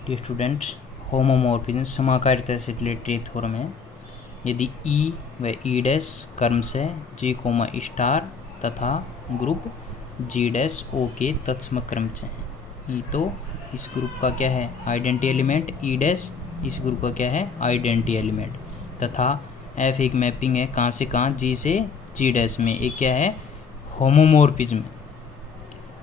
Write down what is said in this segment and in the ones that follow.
Dear students, homomorphism समाकारिता से related theorem है। यदि ई व ई डैश कर्म से जी कोमा स्टार तथा ग्रुप जी डैश ओ के तत्सम क्रम से हैं। ई तो इस ग्रुप का क्या है, आइडेंटिटी एलिमेंट। ई डैश इस ग्रुप का क्या है, आइडेंटिटी एलिमेंट। तथा एफ एक मैपिंग है कहाँ से कहाँ, जी से जी डैश में। एक क्या है, होमोमॉर्फिज्म।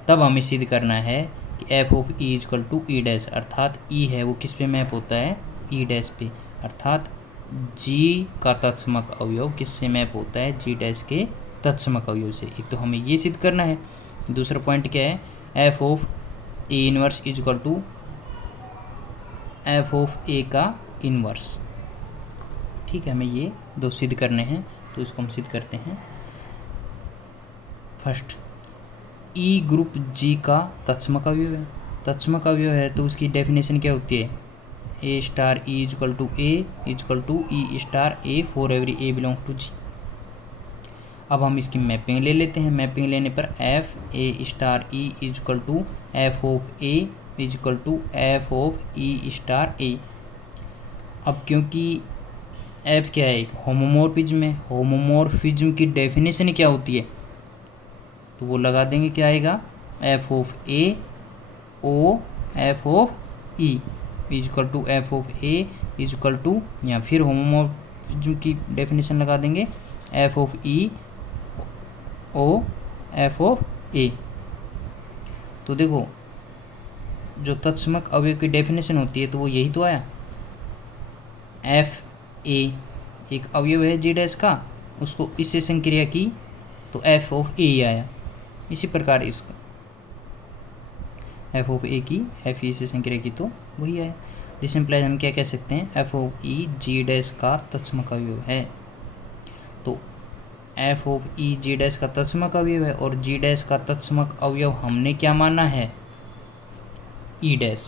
तब हमें सिद्ध करना है कि f of e is equal to e dash, अर्थात ई है वो किस पे मैप होता है, ई डैश पे। अर्थात जी का तत्समक अवयव किससे मैप होता है, जी डैश के तत्समक अवयव से। एक तो हमें ये सिद्ध करना है। दूसरा पॉइंट क्या है, f of a inverse is equal to f of a का इनवर्स। ठीक है, हमें ये दो सिद्ध करने हैं, तो इसको हम सिद्ध करते हैं। फर्स्ट, ई ग्रुप जी का तत्समक अवयव है। तत्समक अवयव है तो उसकी डेफिनेशन क्या होती है, a star e is equal to a is equal to e star a for every a belong to G. अब हम इसकी मैपिंग ले लेते हैं। मैपिंग लेने पर f a star e is equal to f of a is equal to f of e star a. अब क्योंकि एफ क्या है, एक होमोमॉर्फिज्म है। होमोमॉर्फिज्म की डेफिनेशन क्या होती है, तो वो लगा देंगे, क्या आएगा, f of a o f of e is equal to f of a is equal to, या फिर होमोमॉर्फिज्म की डेफिनेशन लगा देंगे, f of e o f of a. तो देखो, जो तत्समक अवयव की डेफिनेशन होती है तो वो यही तो आया। एफ ए एक अवयव है जी डैश का, उसको इससे संक्रिया की तो एफ ऑफ ए आया। इसी प्रकार इसको एफ ऑफ ए की एफ ई से संक्रिया की तो वही आया। जिस इम्प्लाइज हम क्या कह सकते हैं, f of e g dash का तत्समक अवयव है। तो f of e g dash का तत्समक अवयव है, और जी डैश का तत्समक अवयव हमने क्या माना है, ई डैश।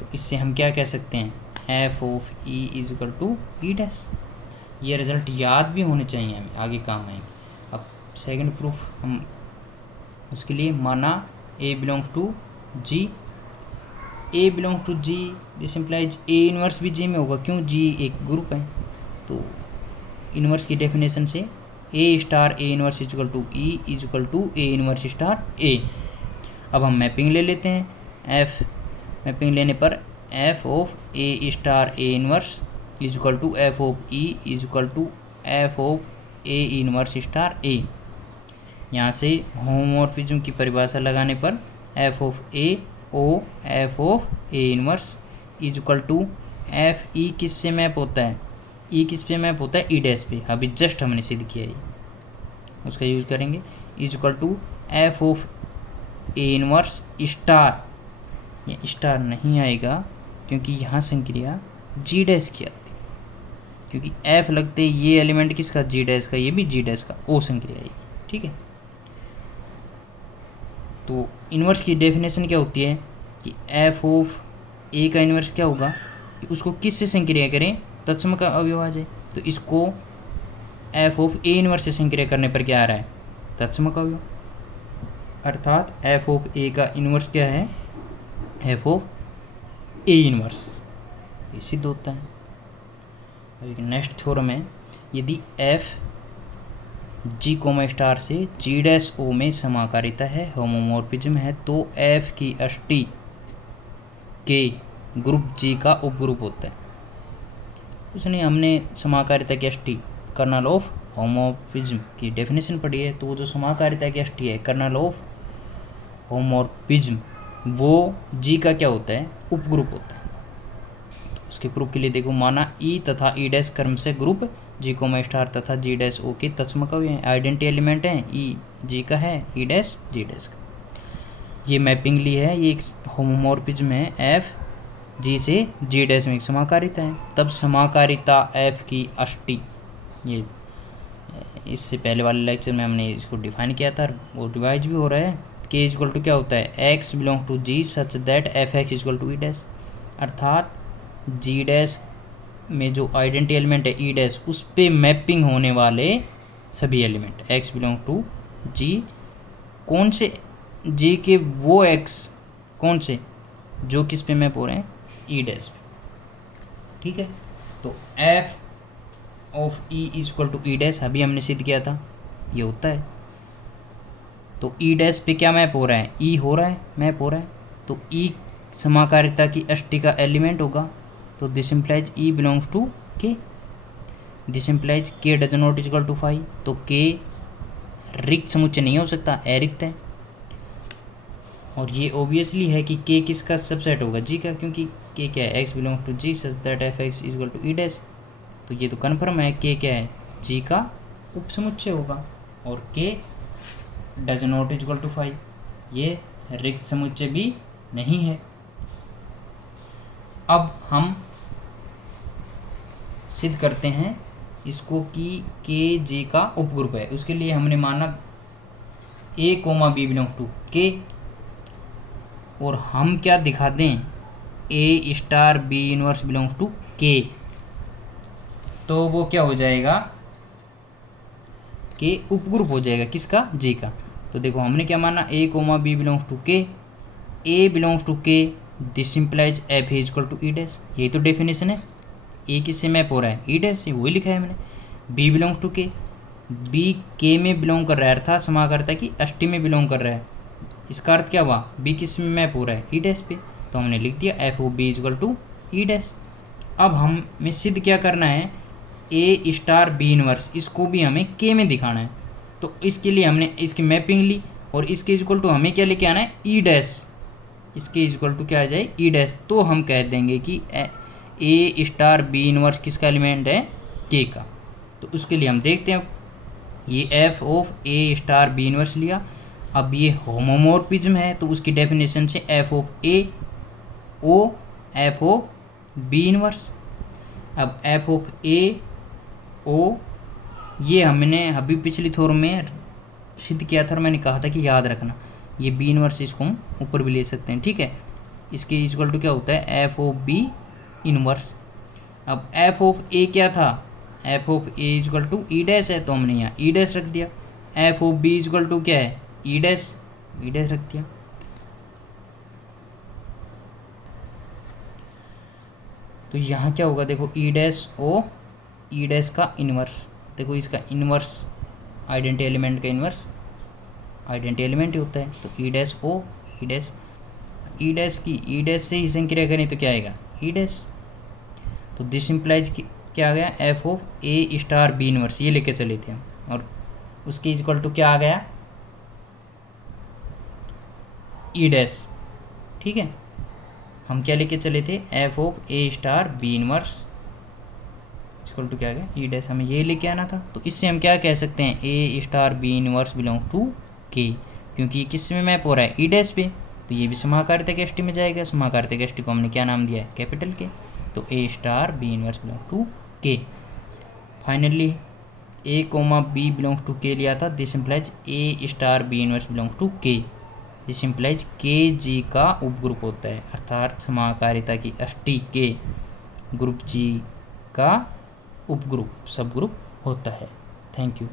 तो इससे हम क्या कह सकते हैं, f of e is equal to e dash. ये रिजल्ट याद भी होने चाहिए, हमें आगे काम आएंगे। अब सेकंड प्रूफ हम उसके लिए माना a belongs to G. A belong to G, this implies a inverse भी जी में होगा। क्यों, जी एक ग्रुप है। तो इनवर्स की डेफिनेशन से a star a inverse is equal to e is equal to a inverse star a. अब हम मैपिंग ले लेते हैं। एफ मैपिंग लेने पर f of a star a inverse is equal to f of e is equal to f of a inverse star a. यहाँ से homomorphism की परिभाषा लगाने पर f of a o f of a inverse is equal to f e किस से map होता है, ई किस पे मैप होता है, ई डैश पे। अभी जस्ट हमने सिद्ध किया ये, उसका यूज करेंगे। Equal to f of a inverse star, ये स्टार नहीं आएगा क्योंकि यहाँ संक्रिया जी डैश की आती है, क्योंकि एफ लगते ये एलिमेंट किसका, जी डैश का, ये भी जी डैश का, ओ संक्रिया है। ठीक है, तो इन्वर्स की डेफिनेशन क्या होती है कि एफ ऑफ ए का इन्वर्स क्या होगा, कि उसको किस से संक्रिया करें, तत्सम का अवयव आ जाए। तो इसको एफ ऑफ ए इन्वर्स से संक्रिया करने पर क्या आ रहा है, तत्सम का अवयव। अर्थात एफ ऑफ ए का इन्वर्स क्या है, एफ ऑफ ए इन्वर्स, ये सिद्ध होता है। अभी नेक्स्ट थ्योरम है, यदि एफ जी कोमा स्टार से जी डैश ओ में समाकारिता है, होमोमॉर्फिज्म है, तो एफ की अष्टी के ग्रुप जी का उपग्रुप होता है। उसने हमने समाकारिता की अष्टी कर्नल ऑफ होमोमॉर्फिज्म की डेफिनेशन पढ़ी है। तो वो जो समाकारिता की अष्टी है, कर्नल ऑफ होमोमॉर्फिज्म, वो जी का क्या होता है, उपग्रुप होता है। तो उसके प्रूफ के लिए देखो, माना ई तथा ई डैश क्रम से ग्रुप जी कोमा स्टार तथा जी डैश ओ के तत्समक अवयव हैं। आइडेंटिटी एलिमेंट हैं, ई जी का है, ई डैश जी डैश का। ये मैपिंग ली है, ये एक होमोमॉर्फिज्म है, एफ जी से जी डैश में एक समाकारिता है। तब समाकारिता एफ की अष्टी, ये इससे पहले वाले लेक्चर में हमने इसको डिफाइन किया था, वो रिवाइज भी हो रहा है। के इजक्वल टू क्या होता है, x belong to g such that f x equal to e dash. अर्थात जी डैश में जो आइडेंटिटी एलिमेंट है ई डैश, उस पे मैपिंग होने वाले सभी एलिमेंट एक्स बिलोंग टू जी, कौन से जी के वो एक्स कौन से, जो किस पे मैप हो रहे हैं, ई डैश पे, ठीक है। तो f of e is equal to e dash, अभी हमने सिद्ध किया था, ये होता है। तो ई डैश पे क्या मैप हो रहा है, ई हो रहा है, मैप हो रहा है। तो ई समाकारिता की अष्टी का एलिमेंट होगा, तो this implies e belongs to के, this implies k does not is equal to 5, तो के रिक्त समुच्चय नहीं हो सकता, अरिक्त है। और ये ऑब्वियसली है कि के किसका सबसेट होगा, जी का, क्योंकि के क्या है, x belongs to g such that f x is equal to e dash. तो ये तो कन्फर्म है, के क्या है, जी का उप समुच्चय होगा, और k does not is equal to 5, ये रिक्त समुच्चय भी नहीं है। अब हम सिद्ध करते हैं इसको कि के जे का उपग्रुप है। उसके लिए हमने माना a comma b belong to K, और हम क्या दिखा दें, a star b inverse belongs to K, तो वो क्या हो जाएगा, के उपग्रुप हो जाएगा, किसका, जे का। तो देखो हमने क्या माना, a comma b belongs to k, a belongs to के, this implies f is equal to e dash, यही तो डेफिनेशन है। ए किससे मैप हो रहा है, ई डैश से, वही लिखा है मैंने। बी बिलोंग्स टू के, बी के में बिलोंग कर रहा है, अर्थात समाकर्ता की अष्टी में बिलोंग कर रहा है। इसका अर्थ क्या हुआ, बी किस में मैप हो रहा है, ई डैश पे, तो हमने लिख दिया f o b equal to e dash. अब हमें सिद्ध क्या करना है, ए स्टार बी इनवर्स, इसको भी हमें के में दिखाना है। तो इसके लिए हमने इसकी मैपिंग ली, और इसके इक्वल टू हमें क्या लेके आना है, ई डैश, इसके इक्वल टू क्या आ जाए, ई डैश। तो हम कह देंगे कि ए स्टार बी इनवर्स किसका एलिमेंट है, के का। तो उसके लिए हम देखते हैं, ये f of a star b inverse लिया। अब ये होमोमोर्फिज्म है, तो उसकी डेफिनेशन से f of a o f of b inverse. अब एफ ऑफ ए ओ, ये हमने अभी पिछली थोर में सिद्ध किया था, और मैंने कहा था कि याद रखना, ये बी इनवर्स इसको हम ऊपर भी ले सकते हैं, ठीक है। इसके इक्वल टू क्या होता है, एफ ऑफ बी इनवर्स। अब एफ ऑफ ए क्या था, f of a equal to e dash है, तो हमने यहाँ ई डैश रख दिया। F of b equal to क्या है, ई डैश, ई डैश रख दिया। तो यहाँ क्या होगा, देखो e dash o, e dash का इनवर्स, देखो इसका इनवर्स आइडेंटिटी एलिमेंट का इनवर्स आइडेंटिटी एलिमेंट ही होता है। तो e dash o, e dash, e dash की ई डैश से ही संक्रिया करें तो क्या आएगा, ई डैश। तो दिस इम्प्लाइज क्या आ गया, f of a star b inverse, ये लेके चले थे हम, और उसके इक्वल टू क्या आ गया, ई डैश, ठीक है। हम क्या लेके चले थे, f of a star b inverse equal to क्या आ गया, ई डैश, हमें ये लेके आना था। तो इससे हम क्या कह सकते हैं, a star b inverse belong to K, क्योंकि ये किस में मैप हो रहा है, ई डैश पे, तो ये भी समाकारिता की अष्टी में जाएगा। समाकारिता की अष्टी को हमने क्या नाम दिया है, कैपिटल के। तो a star b inverse belong to K. Finally a comma b belongs to K लिया था, this implies a star b inverse belongs to के, दिस इम्प्लाइज के जी का उपग्रुप होता है, अर्थात समाकारिता की अष्टी के ग्रुप जी का उपग्रुप, सब ग्रुप होता है। Thank you.